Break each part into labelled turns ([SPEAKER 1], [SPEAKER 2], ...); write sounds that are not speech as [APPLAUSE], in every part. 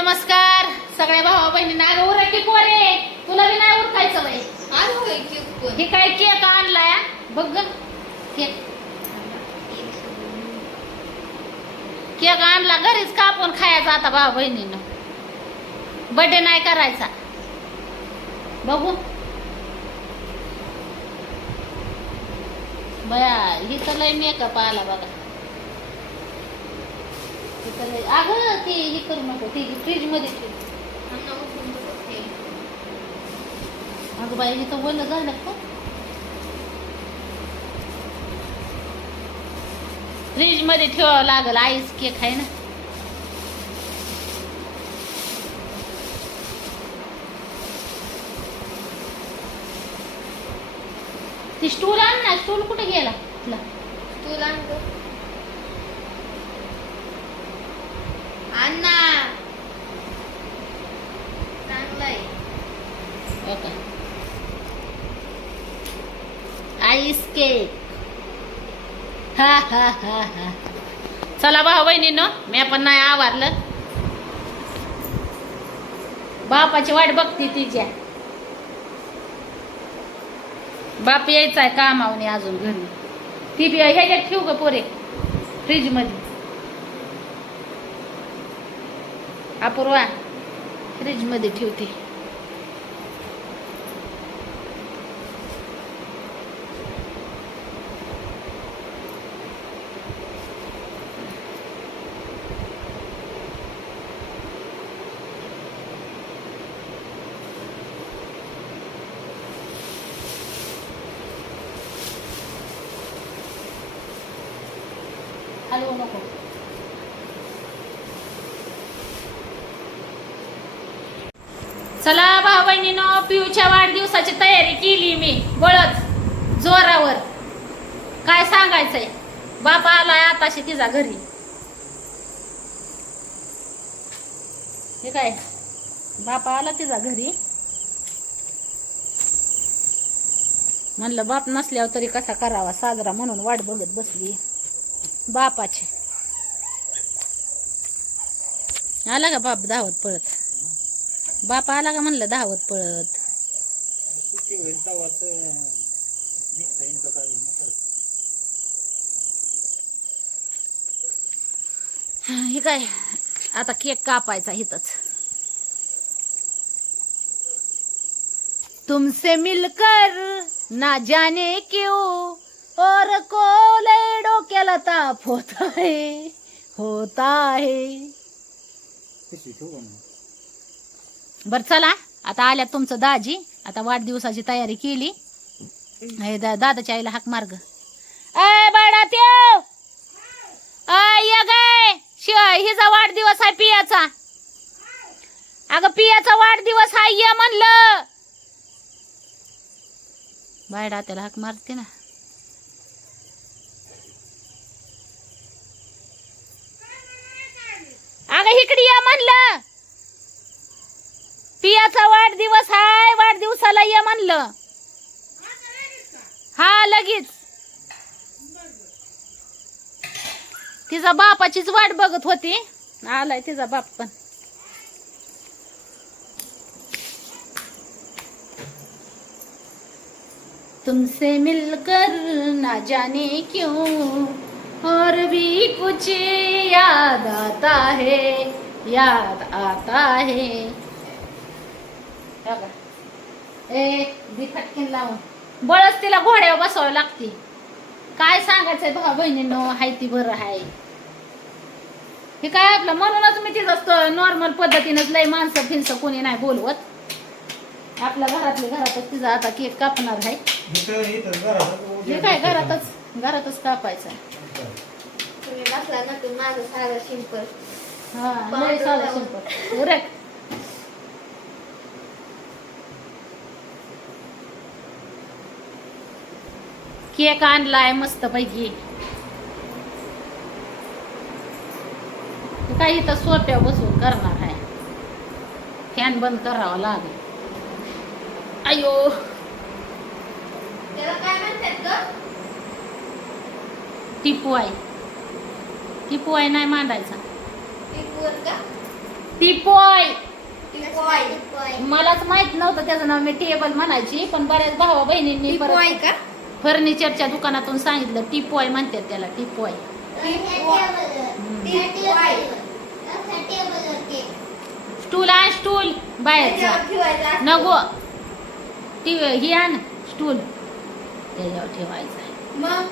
[SPEAKER 1] नमस्कार. सगळ्या भावा बहिणींना अगं उरक की पोरे तुला बी नाही उरकायचं बाई. हे काय केक आणलाय? बघ ग. केक. केक आणला घरीच कापून खायचा आता भावा बहिणीनं. बर्थडे नाही करायचा. बघू. बया ही तर लय मेकअप आला बघा. तर अगं ती हे करू नको ती फ्रीजमध्ये ठेव. अगं बाई इथं बोललं झालं का? फ्रीजमध्ये ठेवावं लागल आईस केक आहे ना? ती स्टूल आण ना स्टूल कुठे गेला? तुला.
[SPEAKER 2] स्टूल आणतो. अण्णा. चांगलंय.
[SPEAKER 1] हो ओके आईस केक. हा हा हा हा. चला भाऊ बहिणीनं मी पण नाही आवारलं. बापाची वाट बघते तिच्या. बाप यायचा आहे कामावने अजून घरी. ती बी ह्याच्यात ठेवू ग पोरे? फ्रीज अपूर्वा फ्रीज मध्ये ठेवते हलवू नको चला भाऊ बहिणीनं पिऊच्या वाढदिवसाची तयारी केली मी बळत जोरावर. काय सांगायचंय? बापा आलाय आताशी तिचा घरी. हे काय? बापा आला तिचा घरी? म्हणलं बाप नसल्यावर तरी कसा करावा? साजरा म्हणून वाट बघत बसली. बापाचे. आला का बाप धावत पळत? बाप आला का म्हणलं धावत पळत. हे काय आता केक कापायचा हिथच तुमसे मिलकर ना जाने क्यों और कोले डोक्याला ताप होता है होता है. बर चला. आता आल्या तुमचं दाजी. आता वाढदिवसाची तयारी केली. दादाच्या आईला हाक मार्ग अय बाळा त्यो! अय गाय शिवाय हिचा वाढदिवस आहे पियाचा. अगं पियाचा वाढदिवस आहे ये म्हणलं. बायडा त्याला हाक मारते ना. अगं इकडे ये म्हणलं. पियाचा वाढदिवस हाय वाढदिवसाला ये म्हणलं. हा लगेच. तिचा बापाचीच वाट बघत होती. आलाय तिचा बाप पण. तुमसे मिलकर ना जाने क्यों? और भी कुछ याद आता है याद आता है। ए लावून. बळच तिला घोड्यावर बसावं लागते. काय सांगायचंय भाऊ बहिणीनं हाय ती बरं हाय. हे काय आपलं म्हणूनच मी तिथं नॉर्मल पद्धतीनंच लय माणसं फिरसं कोणी नाही बोलवत. आपल्या घरातल्या घरातच तिचा आता केक कापणार आहे हे काय घरातच घरातच कापायचं.
[SPEAKER 2] तुम्ही बसला ना तू माझं साधं सिंपल
[SPEAKER 1] हा लय साधं. उरक. केक आणलाय मस्त पैकी. काही तर सोप्या बसून करणार आहे? फॅन बंद करावा लागेल. अयो.
[SPEAKER 2] काय म्हणतात
[SPEAKER 1] टिपू आहे टिपू आहे नाही मांडायचा. टिपोय मलाच माहीत नव्हतं त्याचं नाव मी टेबल म्हणायची पण बऱ्याच भावा बहिणींनी
[SPEAKER 2] का?
[SPEAKER 1] फर्निचरच्या दुकानातून सांगितलं टिपॉय म्हणतात त्याला टिपॉय. स्टूल आण स्टूल बाहेरचा.
[SPEAKER 2] त्याच्यावर
[SPEAKER 1] नको. टी ही आण स्टूल. त्याच्यावर ठेवायचं
[SPEAKER 2] मग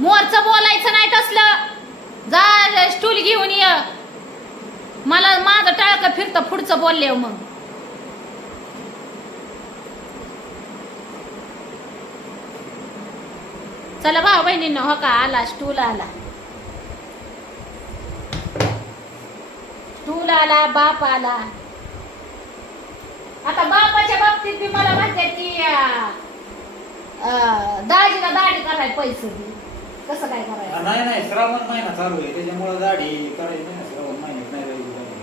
[SPEAKER 1] मोरचं बोलायचं नाही तसलं. जा स्टूल घेऊन ये. मला माझं टाळकं फिरतं पुढचं बोलले मग. चला भाऊ बहिणींनो हो का? आला स्टूल आला. स्टूल आला बाप आला. आता बापाच्या बाबतीत बी मला म्हणतात की दाजीला दाढी करायला पैसे दे. कसं काय करायचं?
[SPEAKER 3] नाही नाही श्रावण महिना चालू आहे. त्याच्यामुळे दाढी करायची नाही श्रावण महिन्यात नाही राहिली दाढी.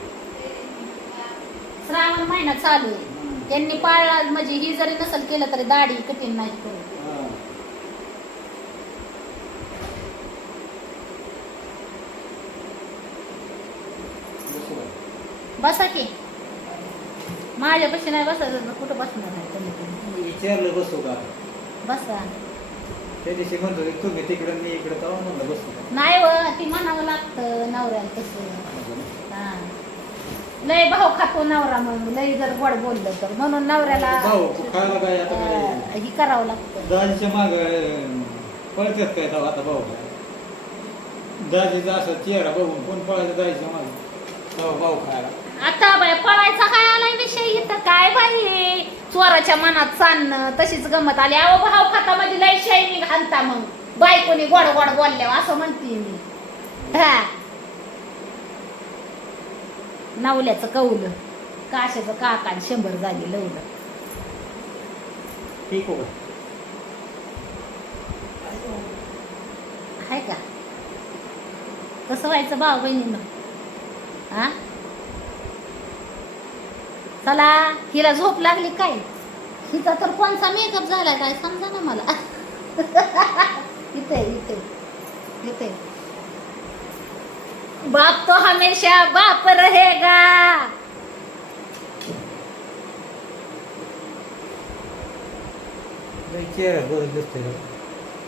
[SPEAKER 1] श्रावण महिना चालू आहे. त्यांनी पाळला म्हणजे ही जरी नसेल केलं तरी दाढी कठीण नाही. करत
[SPEAKER 3] हा. बसू का?
[SPEAKER 1] बसा की. माझ्यापाशी नाही बसायचं कुठं बसणार नाही तुम्ही? तुम्ही.
[SPEAKER 3] विचारलं बसू का?
[SPEAKER 1] बसा.
[SPEAKER 3] त्या दिवशी म्हणतो की तुम्ही तिकडं मी इकडं तेव्हा म्हणलं बसू का?
[SPEAKER 1] नाही व ती म्हणावं लागतं नवऱ्याला तसं. हा. लय भाऊ खातो नवरा म्हणून लय जर गोड बोललं तर. म्हणून नवऱ्याला
[SPEAKER 3] भाऊ, खायला काय आता काय?
[SPEAKER 1] अं, ही करावं लागतं.
[SPEAKER 3] दाजीच्या माग पळतात काय आता भाऊ? दाजीचा असा चेहरा बघून कोण पळायचं दाजीच्या माग? भाऊ खायला.
[SPEAKER 1] आता बाय पळायचा काय आलाय विषय? इथं काय बाई? चोराच्या मनात चालणं तशीच गमत आली. अहो भाव खाता म्हणजे लय शायनिंग हानता मग. बायकोनी गोड गोड बोलल्यावर असं म्हणते मी. हा. नवल्याचं कौलं. काशाचं काका आणि शंभर झाली लवलं.
[SPEAKER 3] ठीक हो
[SPEAKER 1] आहे का? कसं व्हायचं भाऊ बहिणीनं. हा? चला हिला झोप लागली काय? हिचा तर कोणचा मेकअप झाला काय? समजा ना मला. [LAUGHS] इथे इथे इथे. बाप तो हमेशा बाप रहेगा.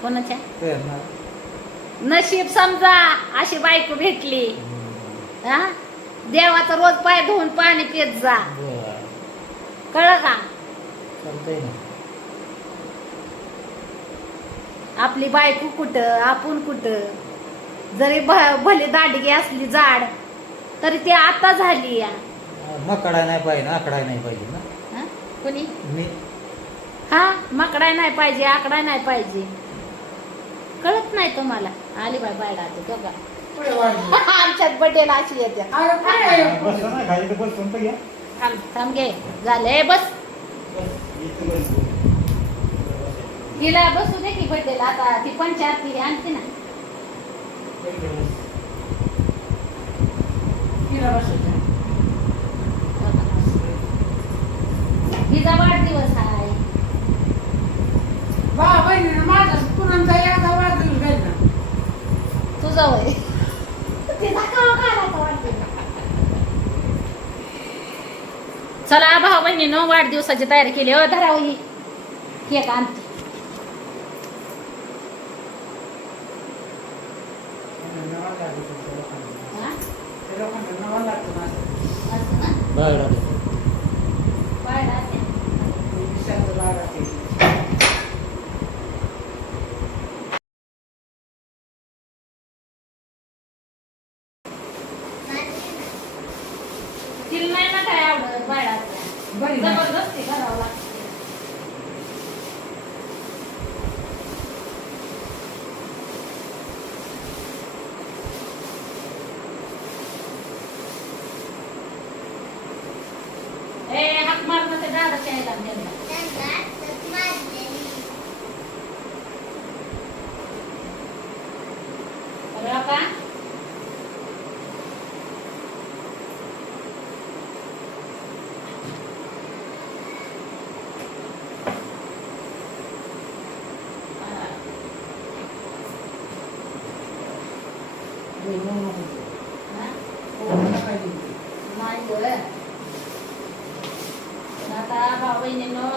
[SPEAKER 1] कोणाच्या? नशीब समजा अशी बायको भेटली. हा? देवाचा रोज पाय धुवून पाणी पित जा. कळलं का?
[SPEAKER 3] चालतंय ना.
[SPEAKER 1] आपली बायको कुठं आपण कुठं? जरी भ- भली दाडगी असली जाड तरी ती आता झाली या.
[SPEAKER 3] मकडा नाही पाहिजे ना आकडा नाही पाहिजे ना.
[SPEAKER 1] हा? कोणी?
[SPEAKER 3] मी.
[SPEAKER 1] हा माकडाय नाही पाहिजे आकडाय नाही पाहिजे. कळत नाही तुम्हाला. आली बाय बायडा आता दोघा [LAUGHS] आमच्यात बड्डेला अशी येते.
[SPEAKER 3] बस नाही खाली तर बसून तर घ्या.
[SPEAKER 1] थांब थांब घे. बस. तिला बसू दे की बड्डेला आता ती पंचायत आणते ना. तिला बसू दे. तिचा वाढदिवस आहे. तुझा वय. [LAUGHS] तिचा का घालायचा वाढदिवस चला भाऊ बहिणीनं वाढदिवसाची तयारी केली. हो धराव ही केक आणते? हा? असं ना?
[SPEAKER 3] बाहेर आलो.
[SPEAKER 1] बाहेर आणते. तिला नाही ना काय आवडत बाहेर आणते. जबरदस्ती करावं लागते ए हाक मारणं ते दादाच्या यायला द्यायला. बरं का हा? नाही गं. आता भाऊ बहिणींनो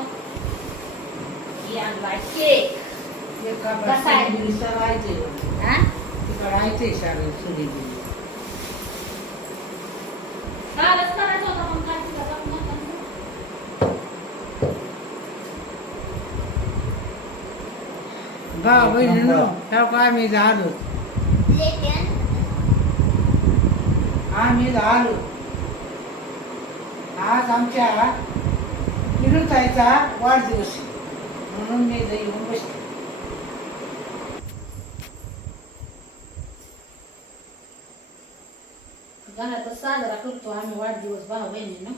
[SPEAKER 1] ही आणला केक कसा आहे? हा? कालच करायचं होतं पण
[SPEAKER 4] किरुताईचा वाढदिवस. आहे. म्हणून मी येऊन बसले.
[SPEAKER 1] घरातच साजरा करतो आम्ही वाढदिवस भाऊ बहिणीनं.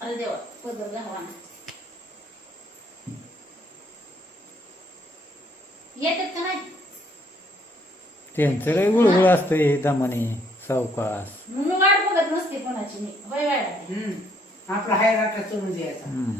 [SPEAKER 1] अरे देवा पदर घावाना येतात का नाही?
[SPEAKER 3] त्यांचं लय गुळगुळ असतं हे दमाने सावकाश
[SPEAKER 1] मग मी वाट बघत नसते कोणाची मी वय वाढ
[SPEAKER 4] हम्म. आपला हाय राटा चढून द्यायचा
[SPEAKER 3] हम्म.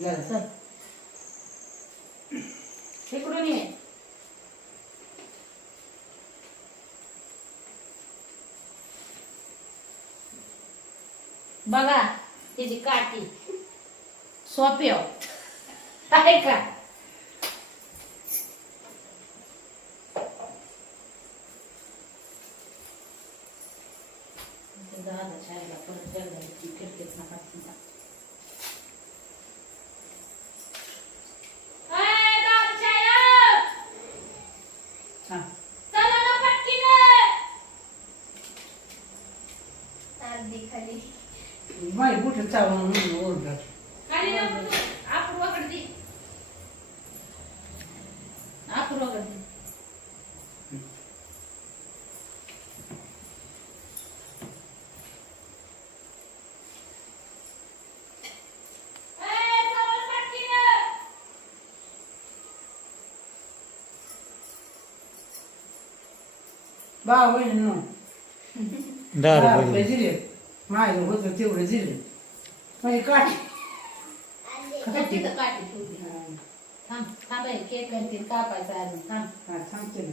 [SPEAKER 4] झालं
[SPEAKER 1] चल. इकडून ये. बघा त्याची काठी. सोप्यो आहे. का दादा शाळेला परत जगला खिडकीत नका ए, दारूसाहेब!
[SPEAKER 4] हा.
[SPEAKER 1] चला ना पटकीन!
[SPEAKER 2] अर्धी खाली
[SPEAKER 4] बाई कुठं चावून म्हणून ओरडत
[SPEAKER 1] खाली नको तू. अपूर्वाकडे दे. अपूर्वाकडे दे.
[SPEAKER 4] म्हणजे काठी
[SPEAKER 1] काठी तर काठी ठेवली. थांब थांब हे केक आणि ते कापायचं आहे अजून थांब
[SPEAKER 4] हा सांगते ना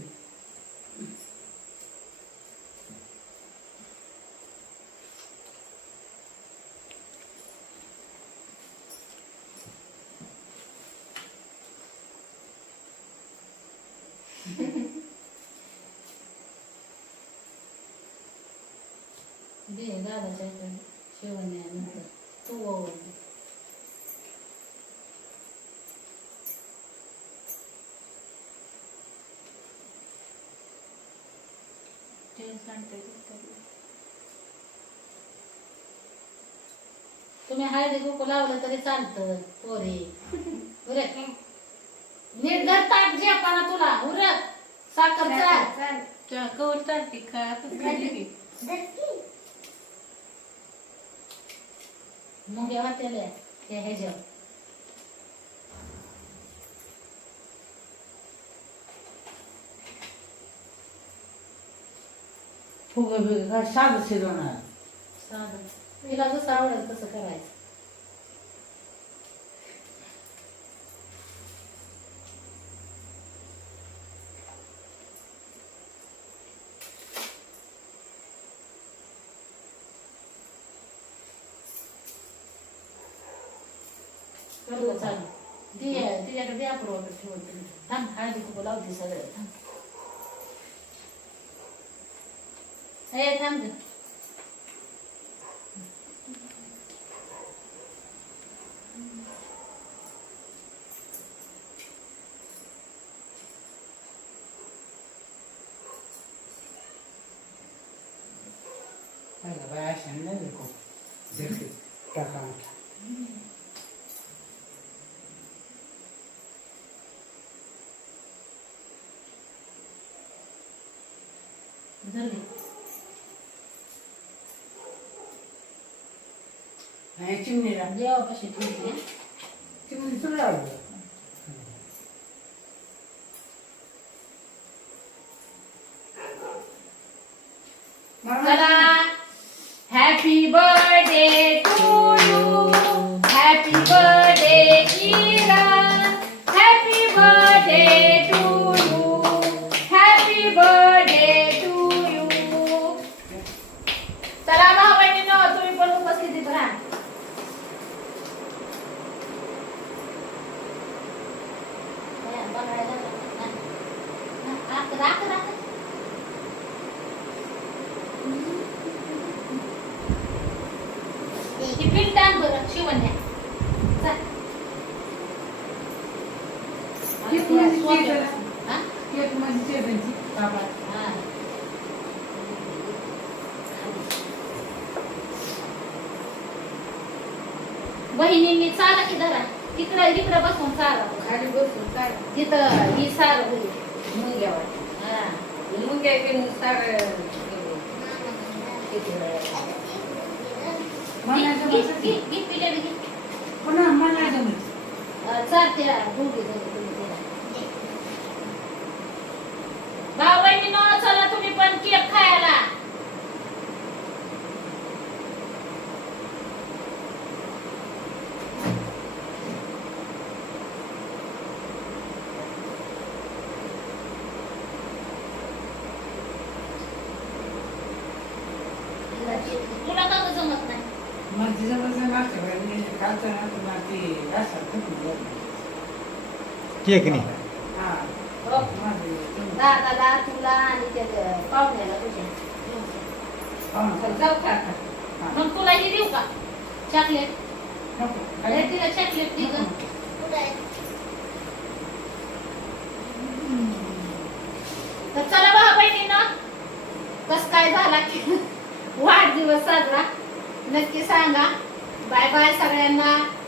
[SPEAKER 1] दे दादाच्या इकडे शिवण्यानंतर तू ओवाळ. तेल सांडते तिथं. तुम्ही हळदी कुकू लावलं तरी चालतं पोरे. उरक. नीट धर ताट जेपाना तुला उरक. साखर चाल.
[SPEAKER 2] कवर चालते का?
[SPEAKER 1] मुंग्या वाटेल्या त्या
[SPEAKER 4] फुग बिगं काय साधं शिजवणार.
[SPEAKER 1] साधं. तिला जसं आवडेल तसं करायचं. बरोबर चालू. ती तिच्याकडे द्या पुरवठा ठेवत थांब हळदी खूप लावते सगळं. थांब. ए थांब गं.
[SPEAKER 4] पहिला बाय अशा नाही नको देखील टाका मोठा
[SPEAKER 1] धर घे.
[SPEAKER 4] आणि चिमणीला
[SPEAKER 1] देवापाशी ठेवते
[SPEAKER 4] चिमणी तुला आवडलं
[SPEAKER 1] चला हॅपी
[SPEAKER 4] बाबा
[SPEAKER 1] हा. बहिणींनी चाला की जरा तिकडं बसून चाला
[SPEAKER 2] खाली बसून काय
[SPEAKER 1] तिथं ही सार होईल
[SPEAKER 2] मुंग्यावर
[SPEAKER 1] हा.
[SPEAKER 2] मुंग्या सारं
[SPEAKER 4] मला जमत
[SPEAKER 1] घे, घे, पिलेलं घे.
[SPEAKER 4] पुन्हा मला जमत
[SPEAKER 1] अं, चाल तिला दोघी जणी तुम्ही तिला. भाऊ बहिणीनो चला तुम्ही पण केक खायला तुला का गं जमत नाही
[SPEAKER 4] माझी जमत नाही मागच्या वेळेला मी कालचं ना तुला ते असं थकून गेलं.
[SPEAKER 3] केक नाही.
[SPEAKER 1] दादाला तुला आणि त्या पाहुण्याला तुझ्या
[SPEAKER 4] ना.
[SPEAKER 1] जाऊ का आता? मग तुला हे देऊ का चॉकलेट
[SPEAKER 4] नको.
[SPEAKER 1] अरे तिला चॉकलेट दे गं. तर चला बा बहिणीनं कस काय झाला की वाढदिवस साजरा नक्की सांगा. बाय बाय सगळ्यांना.